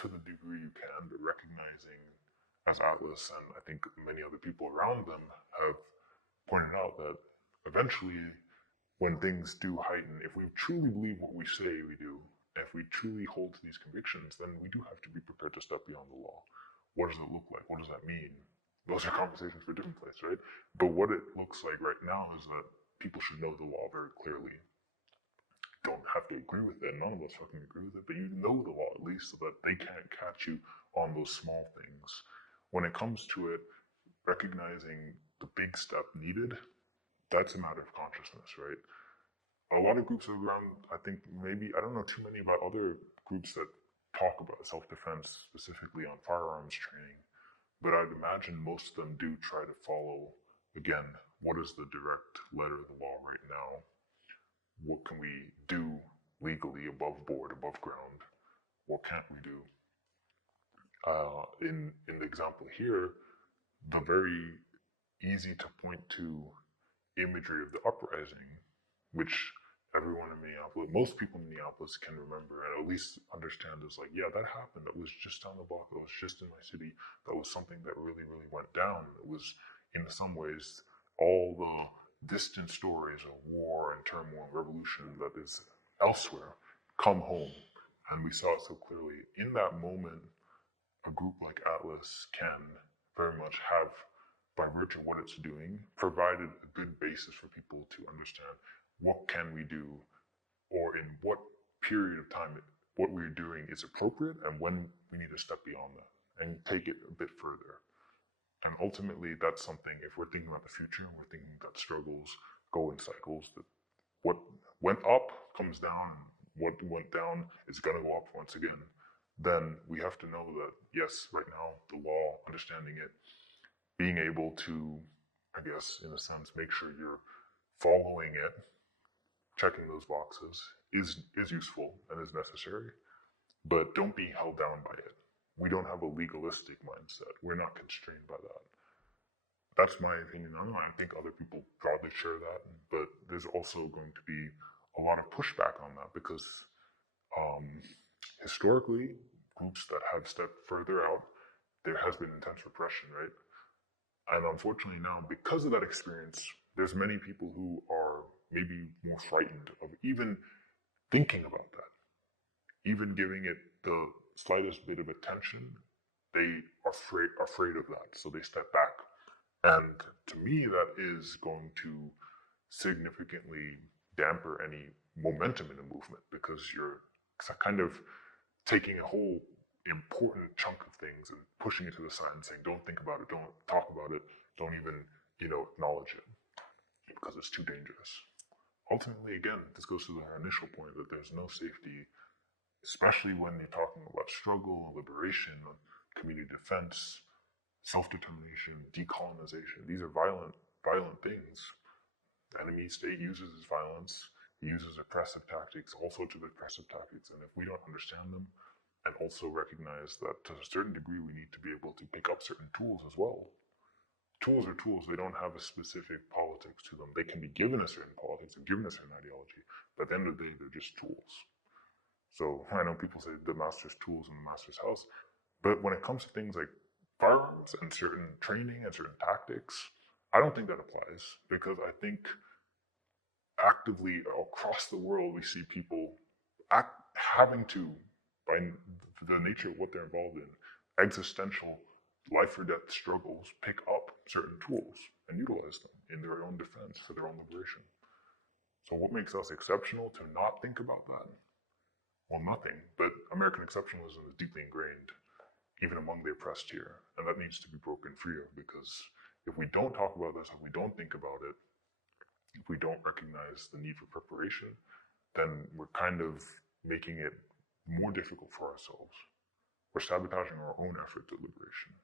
to the degree you can, but recognizing, as Atlas and I think many other people around them have pointed out, that eventually when things do heighten, if we truly believe what we say we do, if we truly hold to these convictions, then we do have to be prepared to step beyond the law. What does it look like? What does that mean? Those are conversations for different places, right? But what it looks like right now is that people should know the law very clearly. Don't have to agree with it. None of us fucking agree with it, but you know the law at least, so that they can't catch you on those small things. When it comes to it, recognizing the big step needed, that's a matter of consciousness, right? A lot of groups around, I think maybe, I don't know too many about other groups that talk about self-defense specifically on firearms training, but I'd imagine most of them do try to follow, again, what is the direct letter of the law right now? What can we do legally above board, above ground? What can't we do? In the example here, the very easy to point to imagery of the uprising, which everyone in Minneapolis, most people in Minneapolis can remember and at least understand, is like, yeah, that happened. It was just down the block. It was just in my city. That was something that really, really went down. It was, in some ways, all the distant stories of war and turmoil and revolution that is elsewhere come home. And we saw it so clearly. In that moment, a group like Atlas can very much have, by virtue of what it's doing, provided a good basis for people to understand what can we do, or in what period of time what we're doing is appropriate, and when we need to step beyond that and take it a bit further. And ultimately, that's something, if we're thinking about the future and we're thinking that struggles go in cycles, that what went up comes down, what went down is going to go up once again, then we have to know that, yes, right now, the law, understanding it, being able to, I guess, in a sense, make sure you're following it, checking those boxes is useful and is necessary, but don't be held down by it. We don't have a legalistic mindset. We're not constrained by that. That's my opinion on it. I think other people broadly share that, but there's also going to be a lot of pushback on that because historically, groups that have stepped further out, there has been intense repression, right? And unfortunately now, because of that experience, there's many people who are maybe more frightened of even thinking about that, even giving it the slightest bit of attention. They are afraid of that, so they step back. And to me, that is going to significantly damper any momentum in a movement, because you're kind of taking a whole important chunk of things and pushing it to the side and saying, don't think about it, don't talk about it, don't even, acknowledge it, because it's too dangerous. Ultimately, again, this goes to the initial point that there's no safety, especially when you're talking about struggle, liberation, community defense, self-determination, decolonization. These are violent things. The enemy state uses violence, he uses oppressive tactics, all sorts of oppressive tactics, and if we don't understand them, and also recognize that to a certain degree we need to be able to pick up certain tools as well. Tools are tools. They don't have a specific politics to them. They can be given a certain politics and given a certain ideology, but at the end of the day, they're just tools. So I know people say the master's tools in the master's house, but when it comes to things like firearms and certain training and certain tactics, I don't think that applies, because I think actively across the world we see people having to, by the nature of what they're involved in, existential life or death struggles, pick up certain tools and utilize them in their own defense for their own liberation. So what makes us exceptional to not think about that? Well, nothing, but American exceptionalism is deeply ingrained even among the oppressed here, and that needs to be broken free of, because if we don't talk about this, if we don't think about it, if we don't recognize the need for preparation, then we're kind of making it more difficult for ourselves. We're sabotaging our own effort at liberation.